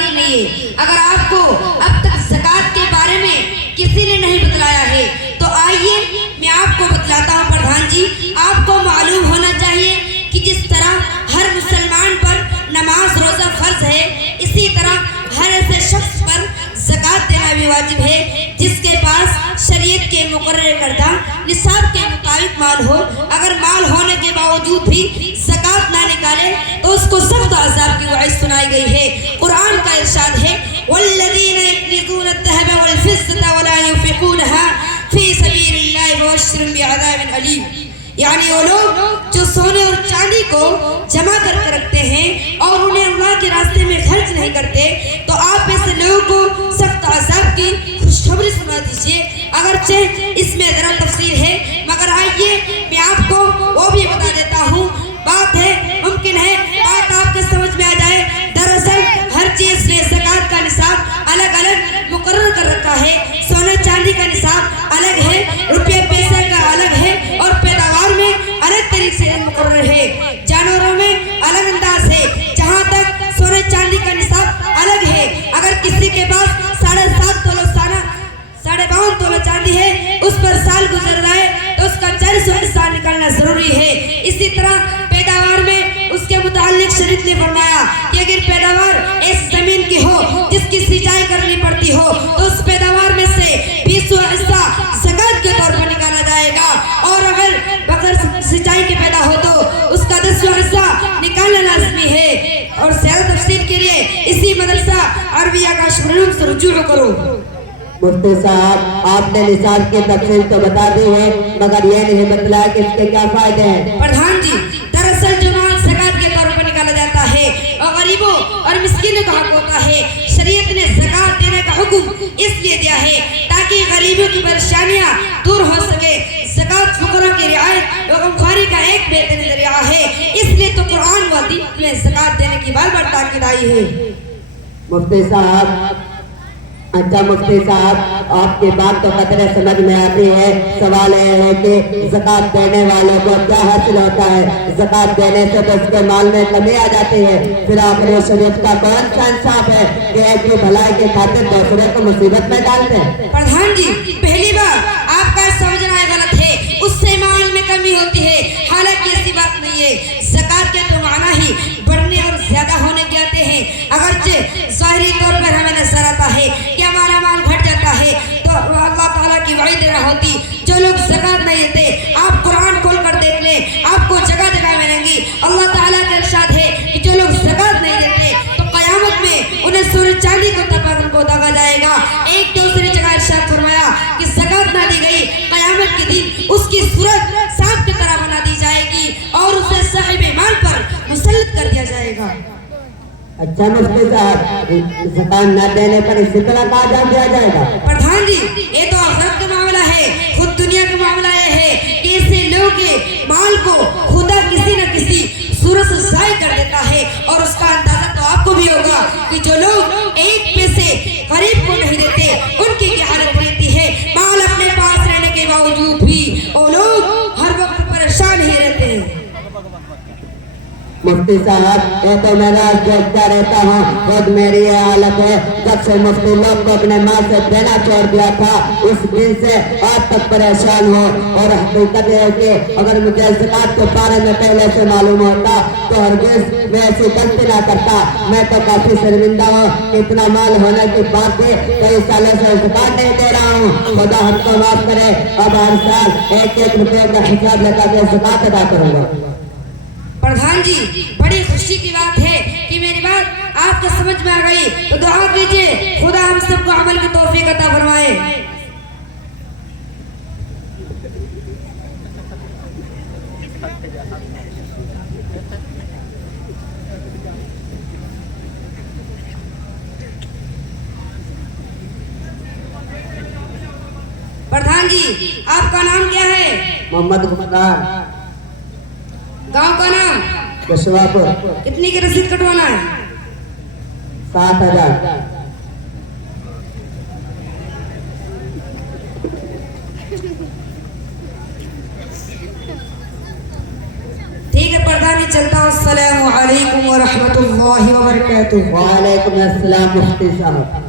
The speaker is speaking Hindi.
बात नहीं है। अगर आपको अब तक ज़कात के बारे में किसी ने नहीं बतलाया है तो आइए मैं आपको बतलाता हूँ। प्रधान जी, आपको मालूम होना चाहिए कि जिस तरह हर मुसलमान पर नमाज रोज़ा फ़र्ज है, इसी तरह हर ऐसे शख्स पर ज़कात देना भी वाजिब है जिसके पास शरीयत के मुकर्रर करदा निसाब के मुताबिक माल हो। अगर माल होने के बावजूद भी ज़कात ना निकाले तो उसको सख्त अज़ाब की वईद सुनाई गई है। कुरान का इरशाद है, वल्लज़ीना यक्निज़ूना अज़-ज़हब वल-फ़िज़्ज़ता वला युनफ़िक़ूनहा फ़ी सबीलिल्लाहि फ़बश्शिरहुम बिअज़ाबिन अलीम। यानी वो लोग जो सोने और चांदी को जमा करके रखते हैं और उन्हें अल्लाह के रास्ते में खर्च नहीं करते, तो आप ऐसे लोगों को सख्त अज़ाब की खुशखबरी सुना दीजिए। अगरचे इसमें ज़रा तफसीर है, मगर आइए मैं आपको वो भी बता देता हूँ। बात है, मुमकिन है बात आपके समझ में आ जाए। दरअसल हर चीज़ में ज़कात का निसाब अलग अलग मुकर्रर कर रखा है। सोने चांदी का निसाब अलग है, रुपये पैसे का अलग है और पैदावार में अलग तरीके से मुकर्रर है। जानवरों में अलग अंदाज है। जहाँ तक सोने चांदी का निसाब अलग है, अगर किसी के पास 7.5 तोला सोना 52 तोला चांदी है, उस पर साल गुजर रहा है तो उसका 40 हिस्सा निकालना जरूरी है। इसी तरह पैदावार में उसके मुतालिक शरीयत ने फरमाया कि अगर पैदावार इस जमीन की हो जिसकी सिंचाई करनी पड़ती हो तो उस पैदावार में से 20वां हिस्सा ज़कात के तौर पर निकाला जाएगा, और अगर बगैर सिंचाई के पैदा हो तो उसका 10वां हिस्सा निकालना लाजमी है। और ज़्यादा तफसील के लिए इसी मदरसा अरबिया का शुरू से रुजू करो। मुफ्ती साहब, आपने निसाब की तफसील तो बता दी है, मगर यह नहीं बतलाया कि इसके क्या फायदे हैं। प्रधान जी, दरअसल जो माल ज़कात के तौर पर निकाला जाता है और गरीबों और मिस्किनों का हक होता है, शरीयत ने ज़कात देने का हुक्म इसलिए दिया है ताकि गरीबों की परेशानियां दूर हो सके। ज़कात फुकरा की रियायत और गमखारी का एक बेहतरीन जरिया है, इसलिए तो कुरान व दीन में ज़कात देने की बार बार ताकीद आई है। मुफ्ती साहब, अच्छा मुफ्ती साहब, आपकी बात तो कतरे समझ में आती है। सवाल यह है कि ज़कात देने वालों को क्या हासिल होता है? ज़कात देने से तो उसके माल में कमी आ जाती है। फिर आखिर शरीयत का कौन सा इंसाफ है कि एक की भलाई के खातिर दूसरे को मुसीबत में डालते हैं? प्रधान जी, पहली बार आपका समझना गलत है, उससे माल में कमी होती है। हालांकि ऐसी बात नहीं है। ज़कात के तो माना ही बढ़ने और ज्यादा होने के आते हैं। अगरचे ज़ाहिरी तौर पर हमें नजर आता है कि हमारा माल घट जाता है तो अल्लाह ताला की वईद ना होती। जो लोग ज़कात नहीं देते, आप कुरान खोल कर देख ले, आपको जगह जगह मिलेंगी। अल्लाह ताला का इरशाद है कि जो लोग ज़कात नहीं देते तो क़यामत में उन्हें सोने चांदी को दगा जाएगा। एक दूसरी जगह इरशाद फरमाया कि ज़कात ना दी गई, क़यामत के दिन उसकी सूरत सांप की तरह बना दी जाएगी और उसे साहिब माल पर मुसल्लत कर दिया जाएगा। अच्छा मुफ्ती साहब, ज़कात न देने पर इसी तरह का आज़ाब दिया जाएगा? प्रधान जी, ये तो आखिरत का मामला है, खुद दुनिया का मामला यह है कि ऐसे लोगों के माल को खुदा किसी न किसी सूरत से ज़ाय कर देता है। और उसका अंदाजा तो आपको भी होगा कि जो लोग एक पैसे गरीब को नहीं देते उनकी क्या हालत रहती है। माल अपने पास रहने के बावजूद भी वो लोग हर वक्त परेशान ही रहते हैं। मुफ्ती साहब, ये तो मेरा देखता रहता हूँ, खुद मेरी ये हालत है। जब से मुफ्ती लोग को अपने माँ से देना छोड़ दिया था, उस दिन से आज तक परेशान हो। और हकीकत है कि अगर मुझे ज़कात के बारे में पहले से मालूम होता तो हरगिज़ मैं ऐसी गलती ना करता। मैं तो काफी शर्मिंदा हूँ, इतना माल होने के बाद भी कई सालों से ज़कात नहीं दे रहा हूँ। खुदा हमको माफ करे। अब हर साल 1-1 रुपये का हिसाब लगा के ज़कात अदा करूँगा। प्रधान जी, बड़ी खुशी की बात है कि मेरी बात आपको समझ में आ गई, तो दुआ कीजिए खुदा हम सबको अमल की तौफीक अता फरमाए। प्रधान जी, आपका नाम क्या है? मोहम्मद गुफ्तार। गांव का नाम? केशवापुर। कितनी की रसीद कटवाना है? 7,000। ठीक है प्रधान जी, चलता हूँ। अस्सलामु अलैकुम व रहमतुल्लाह। वबरकातुहू। वालेकुम अस्सलाम मुफ्ती साहब।